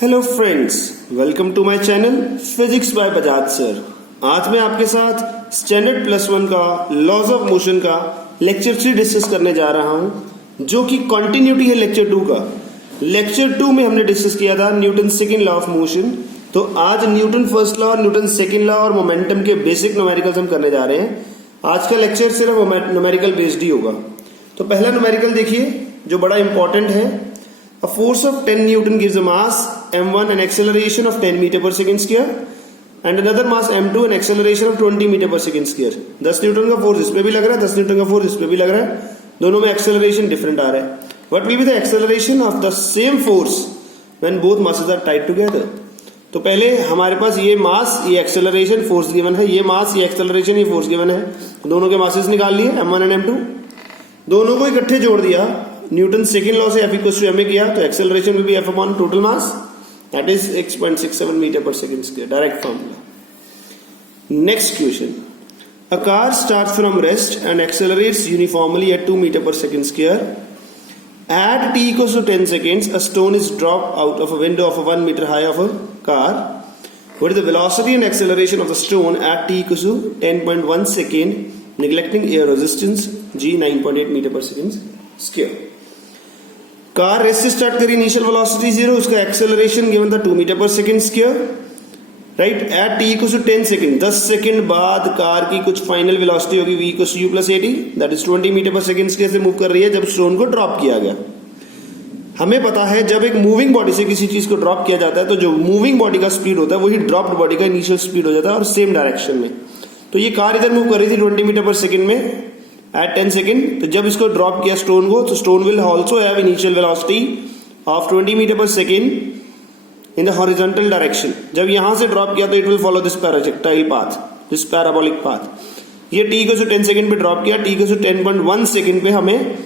Hello friends, welcome to my channel physics by Bajaj sir. आज मैं आपके साथ स्टैंडर्ड प्लस वन का लॉज ऑफ मोशन का लेक्चर 3 डिस्कस करने जा रहा हूं, जो कि कंटिन्यूटी है लेक्चर 2 का। लेक्चर 2 में हमने डिस्कस किया था Newton second law of motion. तो आज Newton first law, Newton second law और मोमेंटम के बेसिक न्यूमेरिकल्स हम करने जा रहे हैं। आज का लेक्चर सिर्फ न्यूमेरिकल बेस्ड ही होगा। तो पहला न्यूमेरिकल देखिए जो बड़ा इंपॉर्टेंट है। A force of 10 Newton gives a mass m1 an acceleration of 10 meter per second square and another mass m2 an acceleration of 20 meter per second square। 10 Newton का force इस पे भी लग रहा है, 10 न्यूटन का फोर्स इस पे भी लग रहा है, दोनों में एक्सेलरेशन डिफरेंट आ रहा है। What will be the acceleration of the same force when both masses are tied together? तो पहले हमारे पास ये मास, ये एक्सेलरेशन, फोर्स गिवन है, ये मास, ये एक्सेलरेशन, ये फोर्स गिवन है। दोनों के मासेस निकाल लिए m1 एंड m2, दोनों को इकट्ठे जोड़ दिया। न्यूटन सेकंड लॉ से F इक्वल्स टू ma किया तो acceleration will be F upon total mass, that is 6.67 metre per second square, direct formula. Next question, a car starts from rest and accelerates uniformly at 2 metre per second square. At t equals to 10 seconds, a stone is dropped out of a window of a 1 meter high of a car. What is the velocity and acceleration of the stone at t equals to 10.1 second, neglecting air resistance g 9.8 meter per second square? Car race से start करी, initial velocity 0, उसका acceleration given था 2 metre per second square, right. At t equals to 10 second, 10 second बाद car की कुछ final velocity होगी v equals to u plus 80, that is 20 metre per second square से move कर रही है जब स्टोन को ड्रॉप किया गया। हमें पता है जब एक मूविंग बॉडी से किसी चीज को ड्रॉप किया जाता है तो जो मूविंग बॉडी का स्पीड होता है वही ड्रॉप्ड बॉडी का इनिशियल स्पीड हो जाता है और सेम डायरेक्शन में। तो ये कार इधर मूव कर रही थी 20 मीटर पर सेकंड में एट 10 सेकंड। तो जब इसको ड्रॉप किया स्टोन को, तो stone will also have initial velocity of 20 metre per second in the horizontal direction. जब यहां से ड्रॉप किया तो it will follow this projectile path, this parabolic path. ये t को 10 सेकंड पे ड्रॉप किया, t को 10.1 सेकंड पे हमें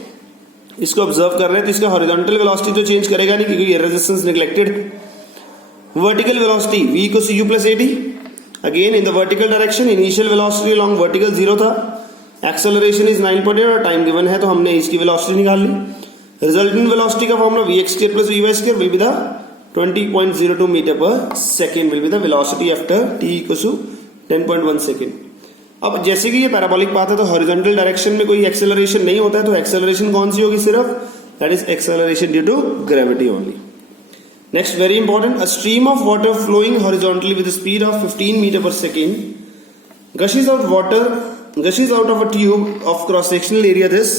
इसको ऑब्जर्व कर रहे हैं, तो इसका हॉरिजॉन्टल वेलोसिटी तो चेंज करेगा नहीं क्योंकि resistance neglected. Vertical velocity v को u plus 80, again in the vertical direction, initial velocity along vertical 0 था, एक्सेलरेशन इज 9.8 और टाइम गिवन है तो हमने इसकी वेलोसिटी निकाल ली। रिजल्टेंट वेलोसिटी का formula vx square plus vy square will be the 20.02 metre per second will be the velocity after t equals to 10.1 second. अब जैसे कि ये पैराबोलिक पाथ है तो हॉरिजॉन्टल डायरेक्शन में कोई एक्सेलरेशन नहीं होता है, तो एक्सेलरेशन कौन सी होगी सिर्फ, that is acceleration due to gravity only. Next very important, a stream of water flowing horizontally with speed of 15 metre per second gushes out of a tube of cross-sectional area this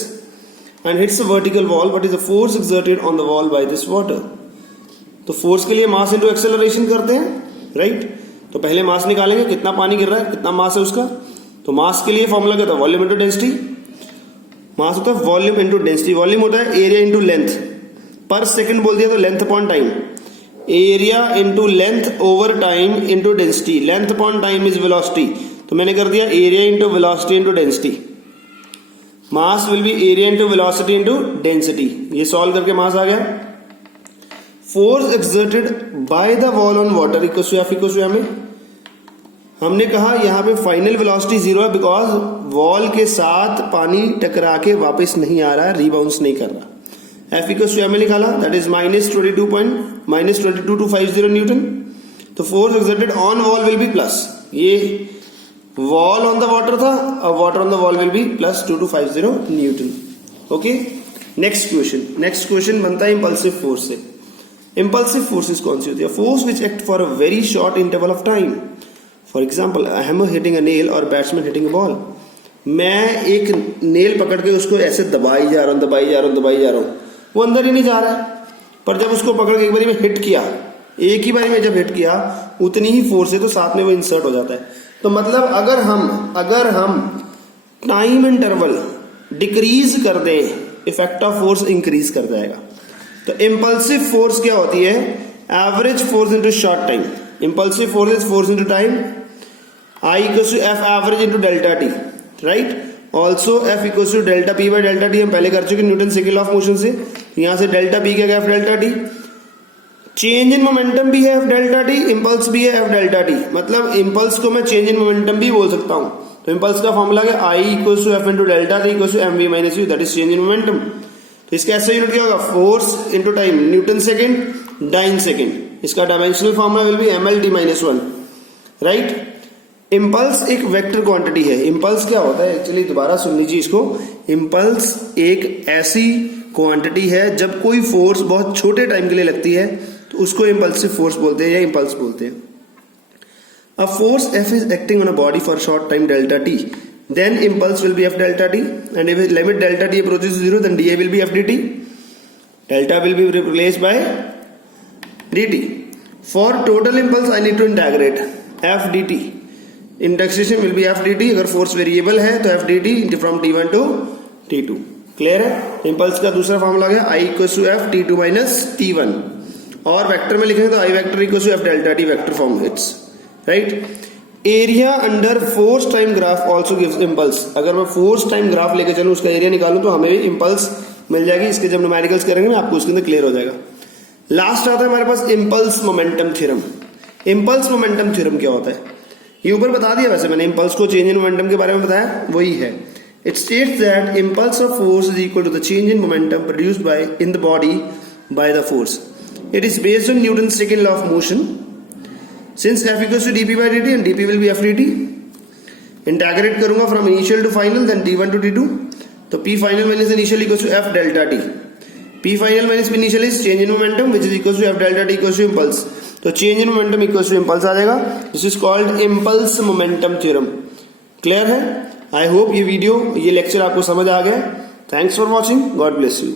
and hits a vertical wall. What is the force exerted on the wall by this water? तो force के लिए mass into acceleration करते हैं, right. तो पहले मास निकालेंगे, कितना पानी गिर रहा है, कितना मास है उसका। तो मास के लिए फॉर्मूला क्या था, वॉल्यूम इनटू डेंसिटी। मास होता है वॉल्यूम इनटू डेंसिटी, वॉल्यूम होता है area into length. Per second बोल दिया तो length upon time, area into length over time into density. Length upon time is velocity, तो मैंने कर दिया area into velocity into density. Mass will be area into velocity into density. ये सॉल्व करके मास आ गया। Force exerted by the wall on water equals to F equals to ma। हमने कहा यहाँ पे फाइनल वेलोसिटी 0 है बिकॉज वॉल के साथ पानी टकरा के वापस नहीं आ रहा है, रिबाउंस नहीं कर रहा। F इक्वल्स टू ma निकाला, दैट इज -22.250 न्यूटन। तो force exerted on wall will be plus, ये वॉल ऑन द वाटर था, अब water on the wall will be plus 2250 newton. Okay, next question बनता है इंपल्सिव फोर्स से। Impulsive forces कौन सी होती है, force which act for a very short interval of time. For example, a hammer hitting a nail और batsman hitting a ball. मैं एक नेल पकड़ के उसको ऐसे दबाई जा रहा हूं, वो अंदर ही नहीं जा रहा है, पर जब उसको पकड़ के एक बारी में हिट किया, एक ही बारी में जब हिट किया उतनी ही फोर्स है तो साथ में वो इंसर्ट हो जाता है। तो मतलब अगर हम टाइम इंटरवल डिक्रीज कर दें, इफेक्ट ऑफ फोर्स इंक्रीज कर जाएगा। तो इंपल्सिव फोर्स क्या होती है, average force into short time. Impulsive force is force into time, I equals to F average into delta T, right. Also F equals to delta P by delta T, हम पहले कर चुके Newton second law of motion से। यहां से delta P क्या F delta T. Change in momentum भी है F डेल्टा टी, इम्पल्स भी है F डेल्टा टी। मतलब इम्पल्स को मैं चेंज इन मोमेंटम भी बोल सकता हूं। तो इम्पल्स का फॉर्मूला है I equals to F into delta t equals to mv minus u, that is change in momentum. तो इसका ऐसा यूनिट क्या होगा, force into time, Newton second, dyne second. इसका dimensional formula will be ml_t-1, right. Impulse एक vector quantity है। Impulse क्या होता है एक्चुअली, दोबारा सुन लीजिए इसको। इम्पल्स एक ऐसी क्वांटिटी है जब कोई फोर्स बहुत छोटे टाइम के लिए लगती है तो उसको इम्पल्सिव फोर्स बोलते हैं या इम्पल्स बोलते हैं। A force F is acting on a body for a short time delta t, then impulse will be F delta t, and if limit delta t approaches 0 then dA will be F dt. Delta will be replaced by dt. For total impulse I need to integrate F dt. Integration will be F dt. अगर force variable है तो F dt from t1 to t2. Clear है। Impulse का दूसरा formula गया I equals to F t2 minus t1, और vector में लिखेंगे तो I vector equals to F delta t vector form it's, right. Area under force time graph also gives impulse. अगर मैं फोर्स टाइम ग्राफ लेके चलूं, उसका एरिया निकालूं तो हमें भी इम्पल्स मिल जाएगी। इसके जब न्यूमेरिकल्स करेंगे मैं आपको उसके अंदर क्लियर हो जाएगा। लास्ट आता है हमारे पास impulse momentum theorem. Impulse momentum theorem क्या होता है ये ऊपर बता दिया, वैसे मैंने इम्पल्स को चेंज इन मोमेंटम के बारे में बताया, वही है। It states that impulse of force is equal to the change in momentum produced by in the body by the force. It is based on Newton's second law of motion. Since F equals to dp by dt and dp will be F dt, integrate करूंगा from initial to final then t1 to t2, तो p final minus initial equals to F delta t। p final minus initial is change in momentum which is equals to F delta t equals to impulse, तो change in momentum equals to impulse आ जाएगा। This is called impulse momentum theorem. Clear है। I hope ये video, ये lecture आपको समझ आ गया। Thanks for watching, God bless you.